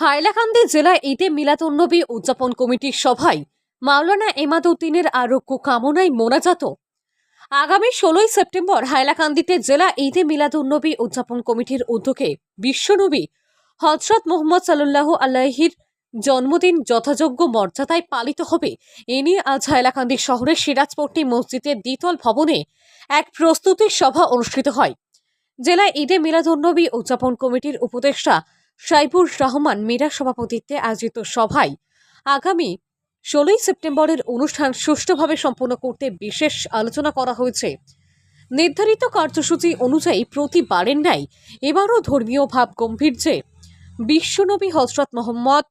হাইলাকান্দি জেলায় ঈদে মিলাদুন্নবী উদযাপন কমিটির সভায় মাওলানা এমাদউদ্দিনের আরোগ্য কামনায় মোনাজাত। আগামী 16ই সেপ্টেম্বর হাইলাকান্দিতে জেলা ঈদে মিলাদুন্নবী উদযাপন কমিটির উদ্যোগে বিশ্বনবী হযরত মুহাম্মদ সাল্লাল্লাহু আলাইহির জন্মদিন যথাযোগ্য মর্যাদায় পালিত হবে। এ নিয়ে আজ হাইলাকান্দি শহরের সিরাজপট্টি মসজিদের দ্বিতল ভবনে এক প্রস্তুতি সভা অনুষ্ঠিত হয়। জেলা ঈদে মিলাদুন্নবী উদযাপন কমিটির উপদেষ্টা সাইবুর রহমান মীরার সভাপতিত্বে আয়োজিত সভায় আগামী 16ই সেপ্টেম্বরের অনুষ্ঠান সুষ্ঠুভাবে সম্পন্ন করতে বিশেষ আলোচনা করা হয়েছে। নির্ধারিত কার্যসূচি অনুযায়ী প্রতিবারের ন্যায় এবারও ধর্মীয় ভাব গম্ভীর্যে বিশ্বনবী হযরত মুহাম্মদ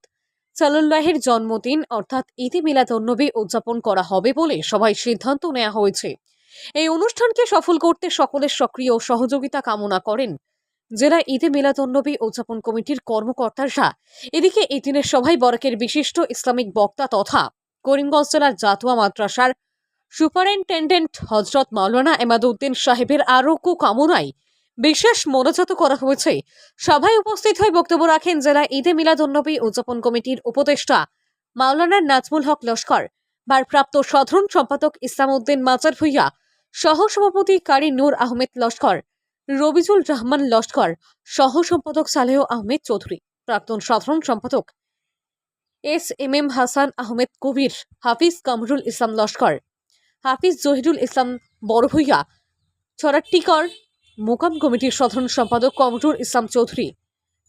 সাল্লাল্লাহুর জন্মদিন অর্থাৎ ঈদে মিলাদুন্নবী উদযাপন করা হবে বলে সভায় সিদ্ধান্ত নেওয়া হয়েছে। এই অনুষ্ঠানকে সফল করতে সকলের সক্রিয় সহযোগিতা কামনা করেন জেলা ঈদে মিলাদুন্নবী উদযাপন কমিটির কর্মকর্তারা। এদিকে এই দিনের সভায় বরাকের বিশিষ্ট ইসলামিক বক্তা তথা করিমগঞ্জ জেলার জাতুয়া মাদ্রাসার সুপারিনটেন্ডেন্ট হযরত মাওলানা এমাদউদ্দিন সাহেবের আরোগ্য কামনায় বিশেষ মোনাজাত করা হয়েছে। সভায় উপস্থিত হয়ে বক্তব্য রাখেন জেলা ঈদে মিলাদুন্নবী উদযাপন কমিটির উপদেষ্টা মাওলানা নাজমুল হক লস্কর, ভারপ্রাপ্ত সাধারণ সম্পাদক ইসলাম উদ্দিন মাজার ভুইয়া, সহসভাপতি কারি নূর আহমেদ লস্কর, রবিজুল রহমান লস্কর, সহ সম্পাদক সালেহ আহমেদ চৌধুরী, প্রাক্তন সাধারণ সম্পাদক এস হাসান আহমেদ কবির, হাফিজ কামরুল ইসলাম লস্কর, হাফিজ জহিরুল ইসলাম বড়ভূইয়া, ছড়াট্টিকর মোকাম কমিটির সাধারণ সম্পাদক কমরুল ইসলাম চৌধুরী,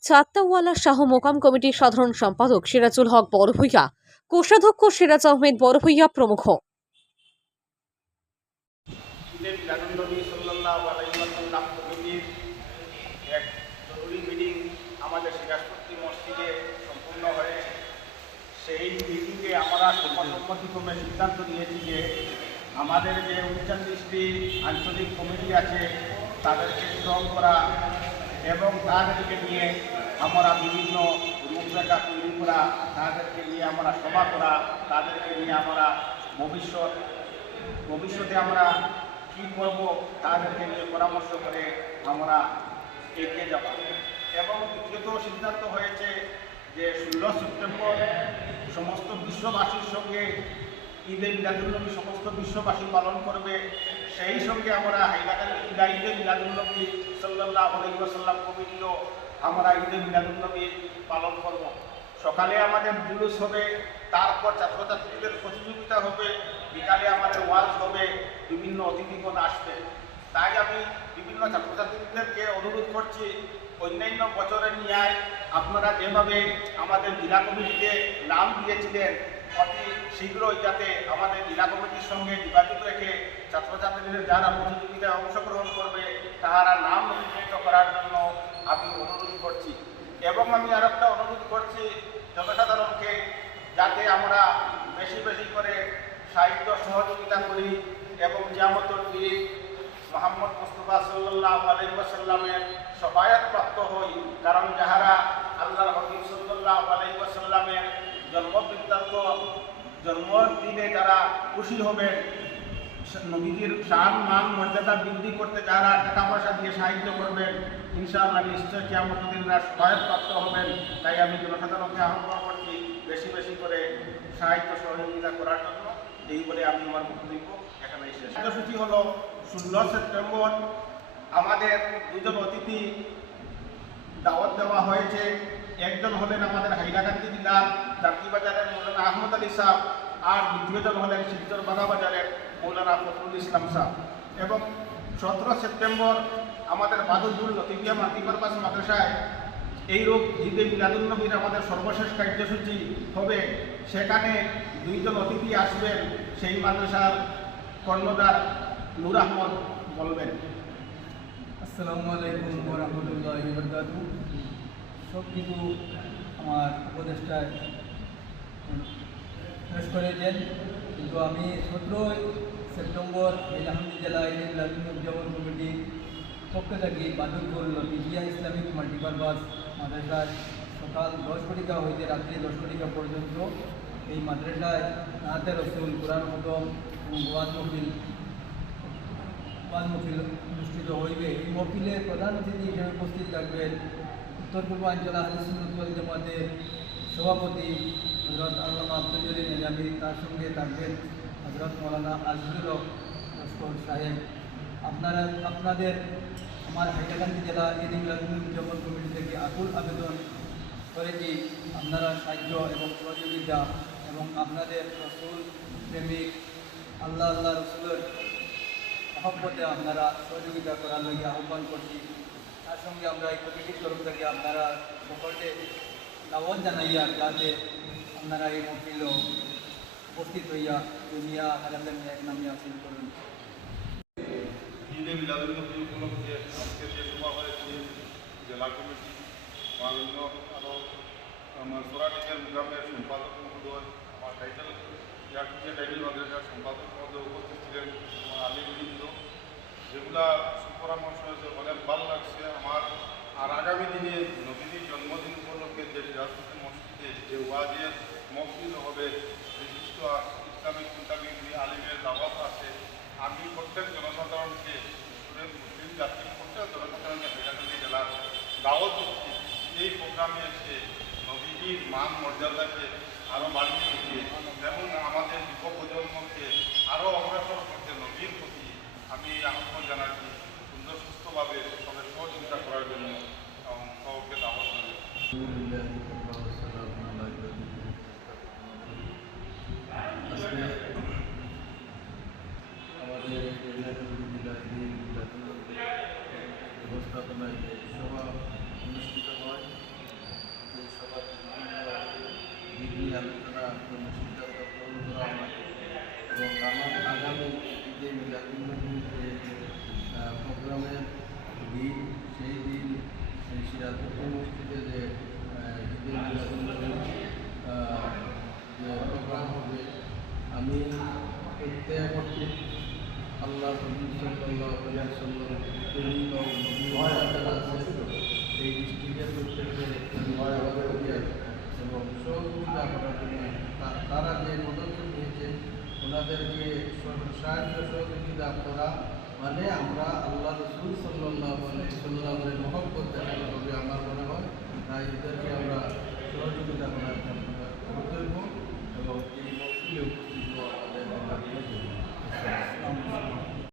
চাত্তাওয়ালা শাহ মোকাম কমিটির সাধারণ সম্পাদক সিরাজুল হক বড়ভূইয়া, কোষাধ্যক্ষ সিরাজ আহমেদ বড়ভূইয়া প্রমুখ। এক জরুরি মিটিং আমাদের সিরাজপট্টি মসজিদে সম্পূর্ণ হয়েছে। সেই মিটিংয়ে আমরা সর্বসম্মতিক্রমে সিদ্ধান্ত নিয়েছি যে আমাদের যে 39টি আঞ্চলিক কমিটি আছে তাদেরকে স্ট্রং করা এবং তাদেরকে নিয়ে আমরা বিভিন্ন রূপরেখা তৈরি করা, তাদেরকে নিয়ে আমরা সভা করা, তাদেরকে নিয়ে আমরা ভবিষ্যতে আমরা কী করব তাদেরকে নিয়ে পরামর্শ করে আমরা এগিয়ে যাব। এবং দ্বিতীয়ত সিদ্ধান্ত হয়েছে যে 16 সেপ্টেম্বর সমস্ত বিশ্ববাসীর সঙ্গে ঈদে মিলাদুন্নবী সমস্ত বিশ্ববাসী পালন করবে। সেই সঙ্গে আমরা হাইলাকান্দি ঈদে মিলাদুন্নবী সাল্লাল্লাহু আলাইহি ওয়াসাল্লাম কমিটিও আমরা ঈদে মিলাদুন্নবী পালন করব। সকালে আমাদের জুলুস হবে, তারপর ছাত্রছাত্রীদের প্রতিযোগিতা হবে, বিকালে আমাদের ওয়াজ হবে, বিভিন্ন অতিথিগণ আসবে। তাই আমি বিভিন্ন ছাত্রছাত্রীদেরকে অনুরোধ করছি, অন্যান্য বছরের ন্যায় আপনারা যেভাবে আমাদের জেলা কমিটিতে নাম দিয়েছিলেন অতি শীঘ্রই যাতে আমাদের জেলা কমিটির সঙ্গে যোগাযোগ রেখে ছাত্রছাত্রীদের যারা প্রতিযোগিতায় অংশগ্রহণ করবে তাহারা নাম নথিভুক্ত করার জন্য আমি অনুরোধ করছি। এবং আমি আর একটা অনুরোধ করছি জনসাধারণকে, যাতে আমরা বেশি বেশি করে সাহিত্য সহযোগিতা করি এবং জিয়ামতুল ঈদ মুহাম্মদ মুস্তাফা সাল্লাল্লাহু আলাইহি ওয়াসাল্লামের সফায়াত প্রাপ্ত হই। কারণ যাহারা আল্লাহর হাবিব সাল্লাল্লাহু আলাইহি ওয়াসাল্লামের জন্মবৃত্তান্ত জন্মদিনে যারা খুশি হবেন, নবীজির শান মান মর্যাদা বৃদ্ধি করতে যারা টাকা পয়সা দিয়ে সাহায্য করবেন, ইনশাআল্লাহ নিশ্চয় কিয়ামতের দিনে সহায়তা প্রাপ্ত হবেন। তাই আমি জনসাধারণকে আহ্বান করছি বেশি বেশি করে সাহায্য সহযোগিতা করার জন্য। এই বলে আমি আমার বক্তব্য এখানে শেষ। কার্যসূচি হলো 16 সেপ্টেম্বর আমাদের দুজন অতিথি দাওয়াত দেওয়া হয়েছে। একজন হলেন আমাদের হাইলাকান্দি জেলার চাকরিবাজারের মৌলানা আহমদ আলী সাহ, আর দ্বিতীয়জন হলেন শিলচর বাগাবাজারের মৌলানা ফখরুল ইসলাম সাহ। এবং 17 সেপ্টেম্বর আমাদের বাদুরপুর লতিফিয়া মাল্টিপারপাস মাদ্রাসায় এইরূপ ঈদে মিলাদুন্নবীর আমাদের সর্বশেষ কার্যসূচি হবে। সেখানে দুইজন অতিথি আসবেন, সেই মাদ্রাসার কর্ণধার নূর আহমদ বলবেন। আসসালামু আলাইকুম ওয়া রাহমাতুল্লাহি ওয়া বারাকাতুহু। সব কিছু আমার উপদেষ্টায় শেষ করেছেন, কিন্তু আমি 17 সেপ্টেম্বর হাইলাকান্দি জেলা ঈদে মিলাদুন্নবী উদযাপন কমিটির পক্ষ থেকে বাদুরপুর লতিফিয়া ইসলামিক মাল্টিপারপাস মাদ্রাসায় সকাল 10 ঘটিকা হইতে রাত্রি 10 ঘটিকা পর্যন্ত এই মাদ্রাসায় নাতে রসুল, কোরআন খতম এবং ওয়াজ মহফিল অনুষ্ঠিত হইবে। এই মহফিলে প্রধান অতিথি হিসেবে উপস্থিত থাকবেন উত্তর পূর্বাঞ্চল আহলে সুন্নাত ওয়াল জামাতের সভাপতি হযরত আল্লামা আব্দুল জলিল নিজামী, তার সঙ্গে থাকবেন হযরত মাওলানা আজিজুল হক লস্কর সাহেব। আপনাদের আমার হাইলাকান্দি জেলা ঈদ মিলাদুন্নবী কমিটি থেকে আকুল আবেদন করেছি, আপনারা সাহায্য এবং সহযোগিতা এবং আপনাদের রসুল প্রেমিক আল্লাহ রসুলের মহব্বতে আপনারা সহযোগিতা করার লাগে আহ্বান করছি। তার সঙ্গে আমরা এই কমিটির তরফ থেকে আপনারা সকলকে দাওয়াত জানাইয়া যাতে আপনারা এই মহফিল উপস্থিত হইয়া দুনিয়া আলহামদের এক নামে হাসিল করুন। ঈদে মিলাদুন্নবী উপলক্ষে আজকে যে সভা হয়েছে জেলা কমিটি মাননীয় আরও আমার সোরাটিকের গ্রামের সম্পাদক মহোদয়, আমার টাইটেল মাদ্রাসার সম্পাদক মহোদয় উপস্থিত ছিলেন, আমার আলিমবৃন্দ, যেগুলা সুপরামর্শ হয়েছে অনেক ভালো লাগছে আমার। আর আগামী দিনে নবীর জন্মদিন উপলক্ষে যে সিরাজগঞ্জ মসজিদে যে ওয়াজের মসজিদ হবে, বিশিষ্ট ইসলামিক চিন্তাবিদ আলিমের দাওয়াত আছে, আমি প্রত্যেক জনসাধারণকে মুসলিম জাতির প্রত্যেক জনসাধারণকে হাইলাকান্দি জেলার দাওয়াত দিচ্ছি এই প্রোগ্রামে এসে নবীর মান মর্যাদাকে আরও বাড়িয়ে দিচ্ছে এবং আমাদের যুব প্রজন্মকে আরও অগ্রসর করতে নবীর প্রতি আমি আহ্বান জানাচ্ছি সুন্দর সুস্থভাবে সবাই সহযোগিতা করার জন্য সবকে দাওয়াত জানাই। আমাদের ব্যবস্থাপনায় যে সভা অনুষ্ঠিত হয়, এই সভা বিভিন্ন আলোচনা কোনো সিদ্ধান্ত গ্রহণ করা হয় এবং আমার আগামী ঈদে মিলাদুন্নবীর যে প্রোগ্রামের দিন, সেই দিন এই সিরাজগঞ্জ মসজিদে যে ঈদে মিলাদুন্নবীর যে প্রোগ্রাম হবে, আমি প্রত্যেক কর্তৃক আল্লাহ এই ডিস্ট্রিক্টের প্রত্যেককে এবং সহযোগিতা করার জন্য তারা যে পদক্ষেপ নিয়েছে ওনাদেরকে সাহায্য সহযোগিতা করা মানে আমরা আল্লাহ রসুল সাল্লাল্লাহু আলাইহি ওয়াসাল্লামের মহব্বত দেখানো হবে।